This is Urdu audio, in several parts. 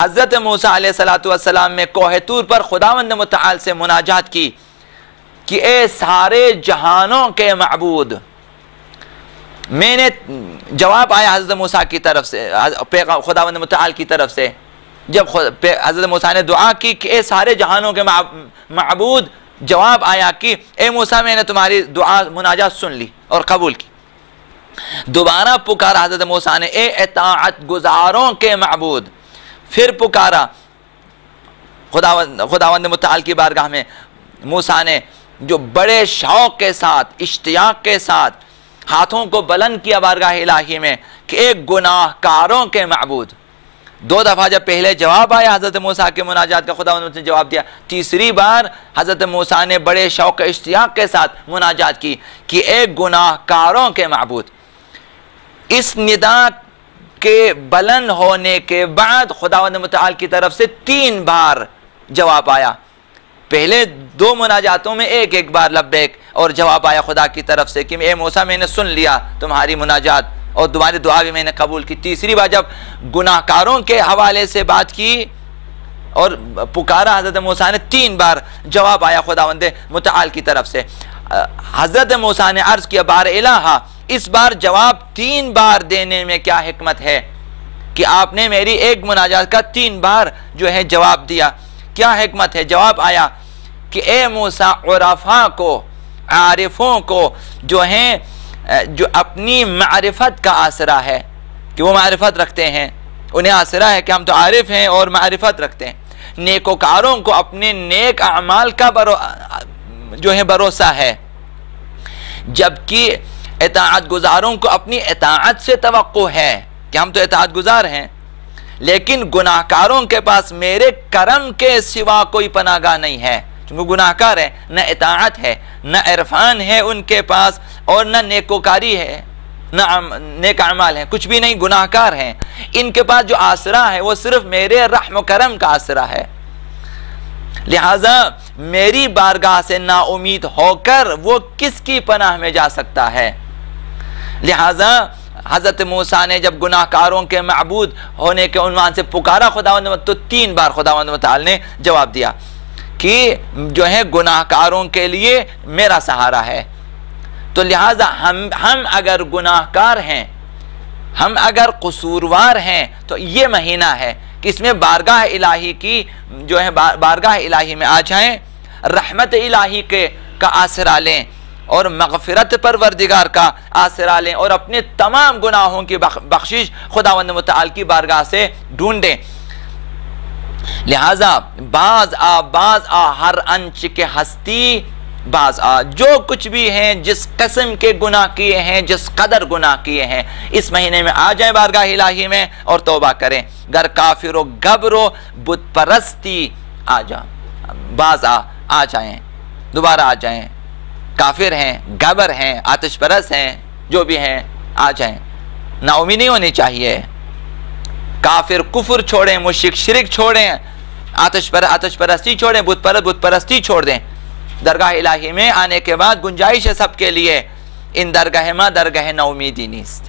حضرت موسیٰ علیہ السلام میں کوہ طور پر خداوند متعال سے مناجات کی کہ اے سارے جہانوں کے معبود، میں نے جواب آیا حضرت موسیٰ کی طرف سے، خداوند متعال کی طرف سے، جب حضرت موسیٰ نے دعا کی کہ اے سارے جہانوں کے معبود، جواب آیا کہ اے موسیٰ میں نے تمہاری دعا مناجات سن لی اور قبول کی۔ دوبارہ پکارا حضرت موسیٰ نے اے اطاعت گزاروں کے معبود، پھر پکارا خداوند متعال کی بارگاہ میں۔ موسیٰ نے جو بڑے شوق کے ساتھ، اشتیاق کے ساتھ ہاتھوں کو بلند کیا بارگاہ الہی میں کہ ایک گناہ کاروں کے معبود۔ دو دفعہ جب پہلے جواب آیا حضرت موسیٰ کے مناجات کا، خداوند نے جواب دیا، تیسری بار حضرت موسیٰ نے بڑے شوق اشتیاق کے ساتھ مناجات کی کہ ایک گناہ کاروں کے معبود۔ اس ندا کے بلند ہونے کے بعد خداوند متعال کی طرف سے 3 بار جواب آیا۔ پہلے 2 مناجاتوں میں ایک بار لبیک اور جواب آیا خدا کی طرف سے کہ اے موسیٰ میں نے سن لیا تمہاری مناجات اور تمہاری دعا بھی میں نے قبول کی۔ تیسری بار جب گناہ کاروں کے حوالے سے بات کی اور پکارا حضرت موسیٰ نے، 3 بار جواب آیا خداوند متعال کی طرف سے۔ حضرت موسیٰ نے عرض کیا بار الہا، اس بار جواب 3 بار دینے میں کیا حکمت ہے کہ آپ نے میری ایک مناجات کا 3 بار جو ہے جواب دیا، کیا حکمت ہے؟ جواب آیا کہ اے موسیٰ، عرفاء کو، عارفوں کو جو ہیں، جو اپنی معرفت کا آسرا ہے کہ وہ معرفت رکھتے ہیں، انہیں آسرا ہے کہ ہم تو عارف ہیں اور معرفت رکھتے ہیں۔ نیکوکاروں کو اپنے نیک اعمال کا جو ہے بھروسہ ہے، جبکہ اطاعت گزاروں کو اپنی اطاعت سے توقع ہے کہ ہم تو اطاعت گزار ہیں، لیکن گناہ کاروں کے پاس میرے کرم کے سوا کوئی پناہ گاہ نہیں ہے، چونکہ گناہ کار ہے، نہ اطاعت ہے، نہ عرفان ہے ان کے پاس، اور نہ نیکوکاری ہے، نہ نیک اعمال ہے، کچھ بھی نہیں، گناہ کار ہیں۔ ان کے پاس جو آسرا ہے وہ صرف میرے رحم و کرم کا آسرا ہے، لہٰذا میری بارگاہ سے نا امید ہو کر وہ کس کی پناہ میں جا سکتا ہے؟ لہٰذا حضرت موسیٰ نے جب گناہ کاروں کے معبود ہونے کے عنوان سے پکارا خداوند، تو 3 بار خداوند متعال نے جواب دیا کہ جو ہے گناہ کاروں کے لیے میرا سہارا ہے۔ تو لہٰذا ہم اگر گناہ کار ہیں، ہم اگر قصوروار ہیں، تو یہ مہینہ ہے کہ اس میں بارگاہ الہی کی جو ہے بارگاہ الہی میں آ جائیں، رحمت الہی کا آسرا لیں اور مغفرت پروردگار کا آسرا لیں اور اپنے تمام گناہوں کی بخشش خداوند متعال کی بارگاہ سے ڈھونڈیں۔ لہٰذا باز آ ہر انچ کے ہستی باز آ، جو کچھ بھی ہیں، جس قسم کے گناہ کیے ہیں، جس قدر گناہ کیے ہیں، اس مہینے میں آ جائیں بارگاہ الہی میں اور توبہ کریں۔ گر کافر و گبر و بت پرستی آ باز آ جائیں، دوبارہ آ جائیں۔ کافر ہیں، گبر ہیں، آتش پرست ہیں، جو بھی ہیں آ جائیں، نا امید نہیں ہونی چاہیے۔ کافر کفر چھوڑیں، مشرک شرک چھوڑیں، آتش پرستی چھوڑیں، بت پرستی چھوڑ دیں۔ درگاہ الہی میں آنے کے بعد گنجائش ہے سب کے لیے، ان درگاہ ما درگاہ نا امیدی نیست،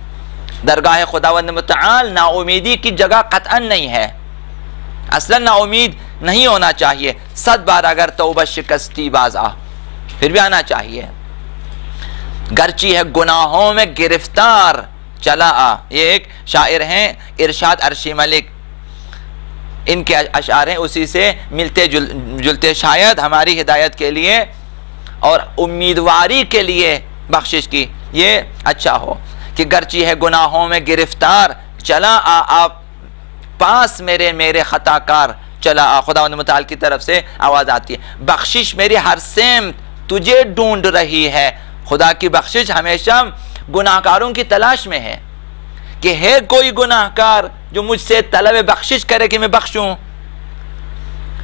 درگاہ خداوند متعال نا امیدی کی جگہ قطعا نہیں ہے، اصلا نا امید نہیں ہونا چاہیے۔ 100 بار اگر توبہ شکستی باز آ، پھر بھی آنا چاہیے۔ گرچی ہے گناہوں میں گرفتار چلا آ، یہ ایک شاعر ہیں ارشاد عرشی ملک، ان کے اشعار ہیں، اسی سے ملتے جلتے، شاید ہماری ہدایت کے لیے اور امیدواری کے لیے بخشش کی یہ اچھا ہو کہ گرچی ہے گناہوں میں گرفتار چلا آ، آپ پاس میرے خطا کار چلا آ۔ خداوند متعال کی طرف سے آواز آتی ہے، بخشش میری ہر سمت تجھے ڈھونڈ رہی ہے۔ خدا کی بخشش ہمیشہ گناہ کاروں کی تلاش میں ہے کہ ہے کوئی گناہ کار جو مجھ سے طلب بخشش کرے کہ میں بخشوں۔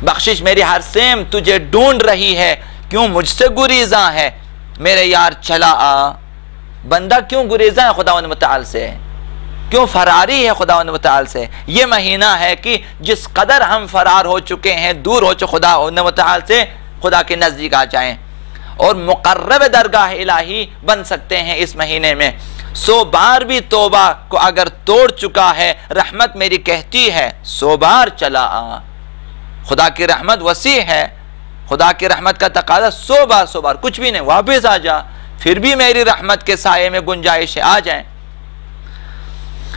بخشش میری ہر سمت تجھے ڈھونڈ رہی ہے، کیوں مجھ سے گریزاں ہے میرے یار چلا آ۔ بندہ کیوں گریزاں ہے خداوند متعال سے، کیوں فراری ہے خداوند متعال سے؟ یہ مہینہ ہے کہ جس قدر ہم فرار ہو چکے ہیں، دور ہو چکے خداوند متعال سے، خدا کے نزدیک آ جائیں اور مقرب درگاہ الہی بن سکتے ہیں اس مہینے میں۔ سوبار بھی توبہ کو اگر توڑ چکا ہے، رحمت میری کہتی ہے سوبار چلا آ۔ خدا کی رحمت وسیع ہے، خدا کی رحمت کا تقاضا سوبار کچھ بھی نہیں، واپس آ جا، پھر بھی میری رحمت کے سائے میں گنجائش آ جائیں۔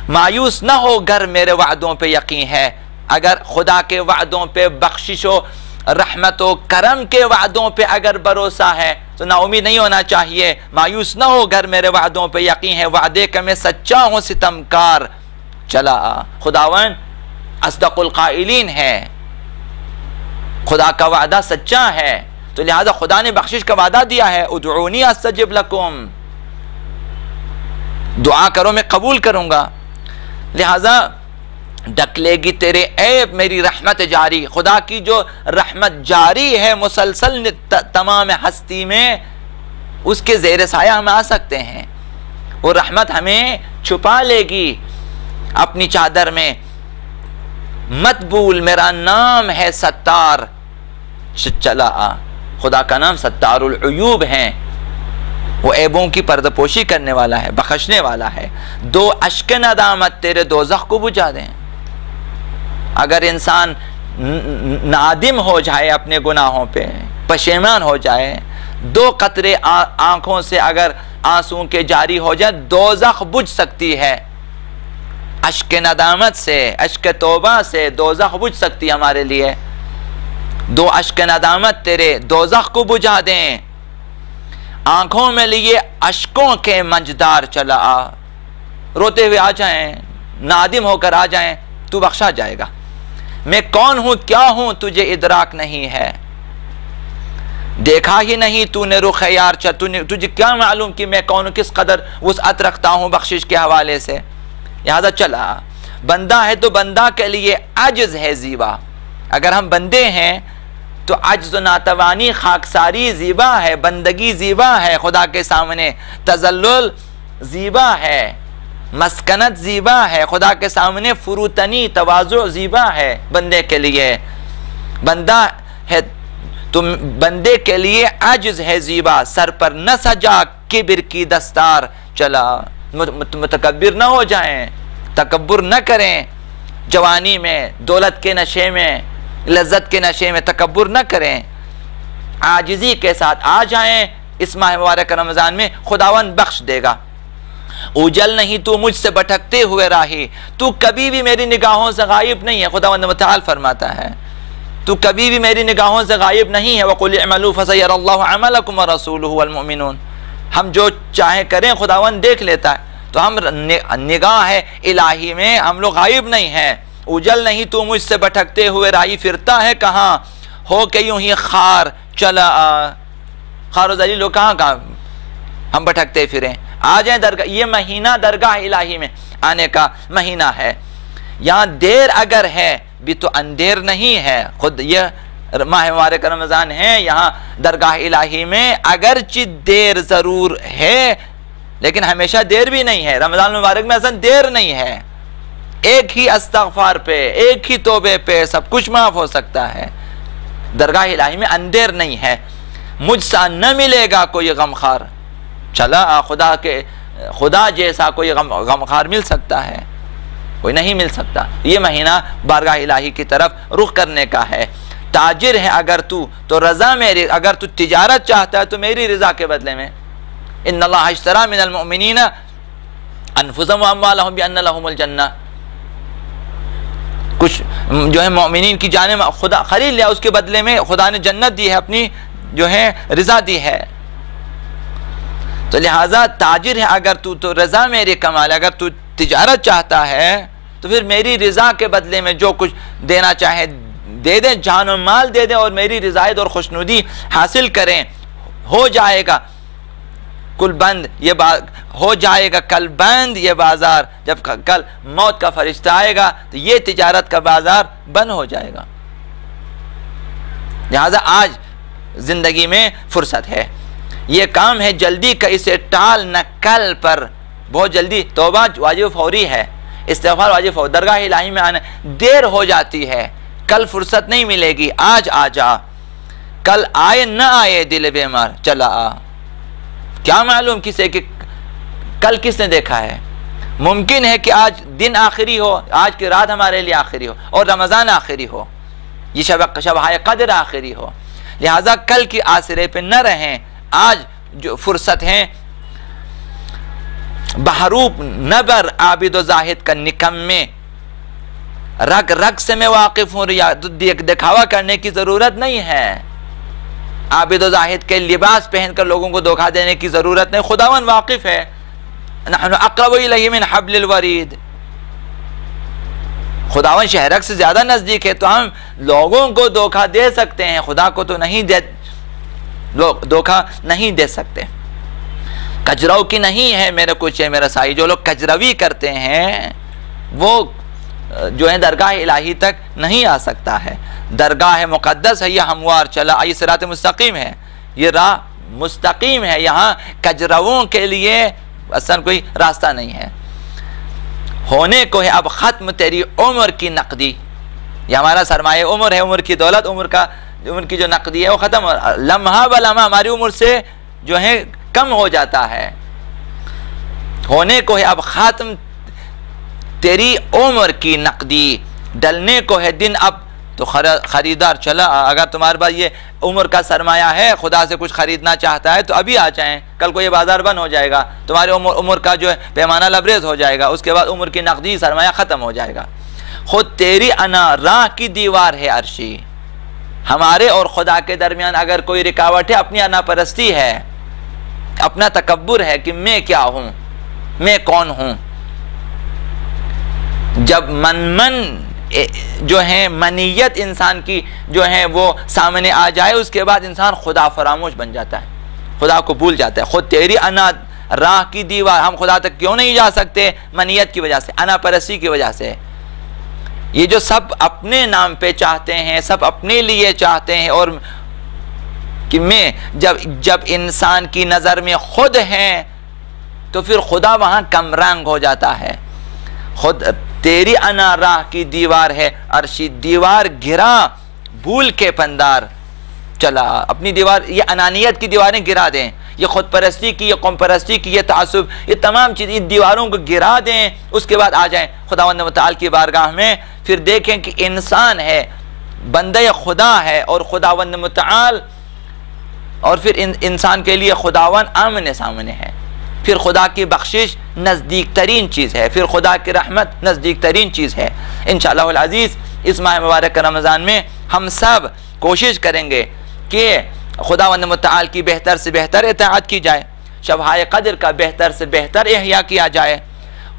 مایوس نہ ہو گر میرے وعدوں پہ یقین ہے، اگر خدا کے وعدوں پہ، بخشش و رحمت و کرم کے وعدوں پہ اگر بھروسہ ہے تو نا امید نہیں ہونا چاہیے۔ مایوس نہ ہو گر میرے وعدوں پہ یقین ہے، وعدے کا میں سچا ہوں ستمکار چلا آ۔ خداوند اصدق القائلین ہے، خدا کا وعدہ سچا ہے، تو لہذا خدا نے بخشش کا وعدہ دیا ہے، ادعونی استجب لکم، دعا کرو میں قبول کروں گا۔ لہذا ڈھک لے گی تیرے عیب میری رحمت جاری، خدا کی جو رحمت جاری ہے مسلسل تمام ہستی میں، اس کے زیر سایہ ہم آ سکتے ہیں، وہ رحمت ہمیں چھپا لے گی اپنی چادر میں۔ مت بھول میرا نام ہے ستار چلا آ، خدا کا نام ستار العیوب ہے، وہ عیبوں کی پردہ پوشی کرنے والا ہے، بخشنے والا ہے۔ دو اشک ندامت تیرے دوزخ کو بجھا دیں۔ اگر انسان نادم ہو جائے اپنے گناہوں پہ، پشیمان ہو جائے، دو قطرے آنکھوں سے اگر آنسوں کے جاری ہو جائے، دوزخ بجھ سکتی ہے۔ اشک ندامت سے، اشک توبہ سے دوزخ بجھ سکتی ہے ہمارے لیے۔ دو اشک ندامت تیرے دوزخ کو بجھا دیں، آنکھوں میں لیے اشکوں کے منجدار چلا آ، روتے ہوئے آ جائیں، نادم ہو کر آ جائیں، تو بخشا جائے گا۔ میں کون ہوں کیا ہوں تجھے ادراک نہیں ہے، دیکھا ہی نہیں تو نے رخ یار، تجھے کیا معلوم کہ میں کون ہوں، کس قدر وسعت رکھتا ہوں بخشش کے حوالے سے۔ لہذا چلا، بندہ ہے تو بندہ کے لیے عجز ہے زیبا، اگر ہم بندے ہیں تو عجز و ناتوانی خاکساری زیبا ہے، بندگی زیبا ہے خدا کے سامنے، تذلل زیبا ہے، مسکنت زیبا ہے خدا کے سامنے، فروتنی تواضع زیبا ہے بندے کے لیے۔ بندہ ہے تو بندے کے لیے عجز ہے زیبا، سر پر نہ سجا کبر کی دستار چلا، متکبر نہ ہو جائیں، تکبر نہ کریں، جوانی میں، دولت کے نشے میں، لذت کے نشے میں تکبر نہ کریں، عاجزی کے ساتھ آ جائیں، اس ماہ مبارک رمضان میں خداوند بخش دے گا۔ اوجل نہیں تو مجھ سے بھٹکتے ہوئے راہی، تو کبھی بھی میری نگاہوں سے غائب نہیں ہے، خداوند متعال فرماتا ہے تو کبھی بھی میری نگاہوں سے غائب نہیں ہے۔ وَقُلِ اعْمَلُوا فَسَيَرَ اللَّهُ عَمَلَكُمْ وَرَسُولُهُ وَالْمُؤْمِنُونَ، ہم جو چاہے کریں خداوند دیکھ لیتا ہے، تو ہم نگاہ الہی میں ہم لوگ غائب نہیں ہیں۔ اوجل نہیں تو مجھ سے بھٹکتے ہوئے راہی، پھرتا ہے کہاں ہو کہ یوں ہی خار چلا آ، خار و ذلیل لوگ کہاں ہم بھٹکتے پھریں، آ جائیں درگاہ، یہ مہینہ درگاہ الہی میں آنے کا مہینہ ہے۔ یہاں دیر اگر ہے بھی تو اندھیر نہیں ہے، خود یہ ماہ مبارک رمضان ہے، یہاں درگاہ الہی میں اگرچہ دیر ضرور ہے لیکن ہمیشہ دیر بھی نہیں ہے۔ رمضان مبارک میں اصلا دیر نہیں ہے، ایک ہی استغفار پہ، ایک ہی توبے پہ سب کچھ معاف ہو سکتا ہے۔ درگاہ الہی میں اندھیر نہیں ہے، مجھ سا نہ ملے گا کوئی غمخوار چلا، خدا جیسا کوئی غمخوار مل سکتا ہے، کوئی نہیں مل سکتا۔ یہ مہینہ بارگاہ الہی کی طرف رخ کرنے کا ہے۔ تاجر ہے اگر تو رضا میری، اگر تو تجارت چاہتا ہے تو میری رضا کے بدلے میں، ان اللہ اشتری من المؤمنین انفسهم واموالهم بان لهم الجنہ، کچھ جو ہے مومنین کی جانب خدا خرید لیا، اس کے بدلے میں خدا نے جنت دی ہے، اپنی جو ہے رضا دی ہے۔ تو لہٰذا تاجر ہے اگر تو رضا میری کمال، اگر تو تجارت چاہتا ہے تو پھر میری رضا کے بدلے میں جو کچھ دینا چاہے دے دیں، جان و مال دے دیں اور میری رضایت اور خوشنودی حاصل کریں۔ ہو جائے گا کل بند یہ ہو جائے گا کل بند یہ بازار، جب کل موت کا فرشتہ آئے گا تو یہ تجارت کا بازار بند ہو جائے گا۔ لہذا آج زندگی میں فرصت ہے، یہ کام ہے جلدی کا، اسے ٹال نہ کل پر، بہت جلدی۔ توبہ واجب فوری ہے، استغفار واجب فوری، درگاہ الہی میں آنا دیر ہو جاتی ہے، کل فرصت نہیں ملے گی، آج آ جا، کل آئے نہ آئے دل بیمار چلا آ، کیا معلوم کسے کہ کل کس نے دیکھا ہے؟ ممکن ہے کہ آج دن آخری ہو، آج کی رات ہمارے لیے آخری ہو، اور رمضان آخری ہو، یہ شبہ قدر آخری ہو، لہٰذا کل کی آسرے پہ نہ رہیں۔ آج جو فرصت ہیں، بحروب نبر عابد و زاہد کا نکمے، رگ رگ سے میں واقف ہوں، یا دکھاوا کرنے کی ضرورت نہیں ہے، عابد و زاہد کے لباس پہن کر لوگوں کو دھوکہ دینے کی ضرورت نہیں، خداوند واقف ہے۔ نحن اقرب الیہ من حبل الورید، خداوند شہرک سے زیادہ نزدیک ہے، تو ہم لوگوں کو دھوکہ دے سکتے ہیں، خدا کو تو نہیں دھوکہ نہیں دے سکتے۔ کجرو کی نہیں ہے میرے کچھ ہے میرا سائی، جو لوگ کجروی کرتے ہیں وہ جو ہے درگاہ الہی تک نہیں آ سکتا ہے۔ درگاہ مقدس ہے، یہ ہموار چلا، یہ صراط مستقیم ہے، یہ راہ مستقیم ہے، یہاں کجرووں کے لیے اصلا کوئی راستہ نہیں ہے۔ ہونے کو ہے اب ختم تیری عمر کی نقدی، یہ ہمارا سرمایہ عمر ہے، عمر کی دولت، عمر کی جو نقدی ہے وہ ختم، لمحہ بلمحہ ہماری عمر سے جو ہے کم ہو جاتا ہے۔ ہونے کو ہے اب ختم تیری عمر کی نقدی، ڈلنے کو ہے دن اب تو خریدار چلا، اگر تمہارے پاس یہ عمر کا سرمایہ ہے، خدا سے کچھ خریدنا چاہتا ہے تو ابھی آ جائیں، کل کو یہ بازار بند ہو جائے گا، تمہاری عمر کا جو ہے پیمانہ لبریز ہو جائے گا، اس کے بعد عمر کی نقدی سرمایہ ختم ہو جائے گا۔ خود تیری انا راہ کی دیوار ہے عرشی، ہمارے اور خدا کے درمیان اگر کوئی رکاوٹ ہے، اپنی انا پرستی ہے، اپنا تکبر ہے کہ میں کیا ہوں، میں کون ہوں۔ جب من جو ہے منیت انسان کی جو ہے وہ سامنے آ جائے، اس کے بعد انسان خدا فراموش بن جاتا ہے، خدا کو بھول جاتا ہے۔ خود تیری انا راہ کی دیوار، ہم خدا تک کیوں نہیں جا سکتے؟ منیت کی وجہ سے، انا پرستی کی وجہ سے۔ یہ جو سب اپنے نام پہ چاہتے ہیں، سب اپنے لیے چاہتے ہیں، اور کہ میں جب انسان کی نظر میں خود ہے تو پھر خدا وہاں کم رنگ ہو جاتا ہے۔ خود تیری انا راہ کی دیوار ہے عرشی، دیوار گرا بھول کے پندار چلا، اپنی دیوار، یہ انانیت کی دیواریں گرا دیں، یہ خود پرستی کی، یہ قوم پرستی کی، یہ تعصب، یہ تمام چیز، ان دیواروں کو گرا دیں، اس کے بعد آ جائیں خداوند متعال کی بارگاہ میں، پھر دیکھیں کہ انسان ہے، بندہ خدا ہے، اور خداوند متعال، اور پھر انسان کے لیے خداوند آمنے سامنے ہے، پھر خدا کی بخشش نزدیک ترین چیز ہے، پھر خدا کی رحمت نزدیک ترین چیز ہے۔ انشاءاللہ العزیز اس ماہ مبارک رمضان میں ہم سب کوشش کریں گے کہ خداوند متعال کی بہتر سے بہتر اطاعت کی جائے، شبہ قدر کا بہتر سے بہتر احیاء کیا جائے،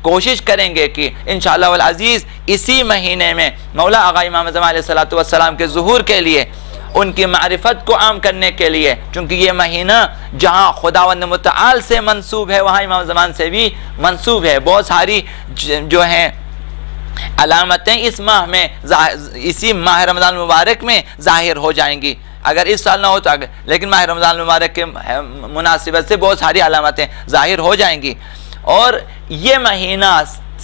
کوشش کریں گے کہ انشاءاللہ العزیز اسی مہینے میں مولا آقا امام زمان علیہ السلام کے ظہور کے لیے، ان کی معرفت کو عام کرنے کے لیے، چونکہ یہ مہینہ جہاں خداوند متعال سے منسوب ہے وہاں امام زمان سے بھی منسوب ہے، بہت ساری جو ہیں علامتیں اس ماہ میں، اسی ماہ رمضان المبارک میں ظاہر ہو جائیں گی، اگر اس سال نہ ہو تو اگر، لیکن ماہ رمضان المبارک کے مناسبت سے بہت ساری علامتیں ظاہر ہو جائیں گی۔ اور یہ مہینہ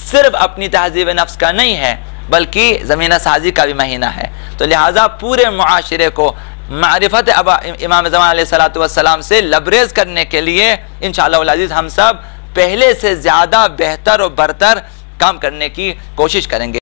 صرف اپنی تہذیب نفس کا نہیں ہے بلکہ زمینہ سازی کا بھی مہینہ ہے، تو لہٰذا پورے معاشرے کو معرفت امام زمان علیہ السلام سے لبریز کرنے کے لیے انشاءاللہ العزیز ہم سب پہلے سے زیادہ بہتر و برتر کام کرنے کی کوشش کریں گے۔